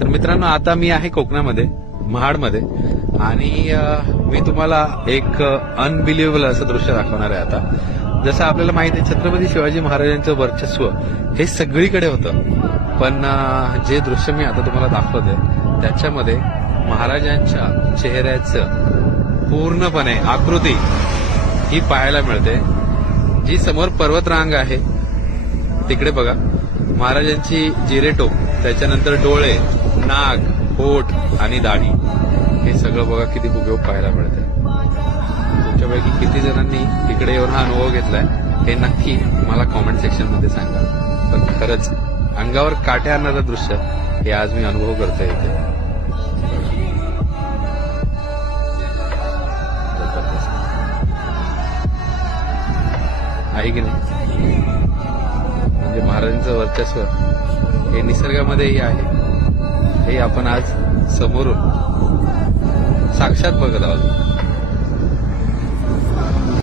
तर मित्रांनो आता मी आहे कोकणामध्ये महाडमध्ये आणि मी तुम्हाला एक अनबिलिव्हेबल असं दृश्य दाखवणार आहे आता जसं आपल्याला माहिती आहे छत्रपती शिवाजी महाराजांचं वर्चस्व हे सगळीकडे होतं पण जे दृश्य मी आता तुम्हाला दाखवते त्याच्यामध्ये महाराजांच्या चेहऱ्याचं पूर्णपणे आकृती ही पाहायला मिळते जी समोर पर्वतरांग आहे तिकडे बघा महाराजांची जिरेटो त्याच्यानंतर डोळे नाक पोट आणि दाढी हे सगळं बघा किती उपयोग पाहायला मिळते तुमच्यापैकी किती जणांनी तिकडे येऊन हा अनुभव घेतलाय हे नक्की मला कॉमेंट सेक्शन मध्ये सांगा पण खरंच अंगावर काटे आणणारं दृश्य हे आज मी अनुभव करता इथे आहे की नाही म्हणजे महाराजांचं वर्चस्व हे निसर्गामध्येही आहे हे आपण आज समोरून साक्षात बघत आहोत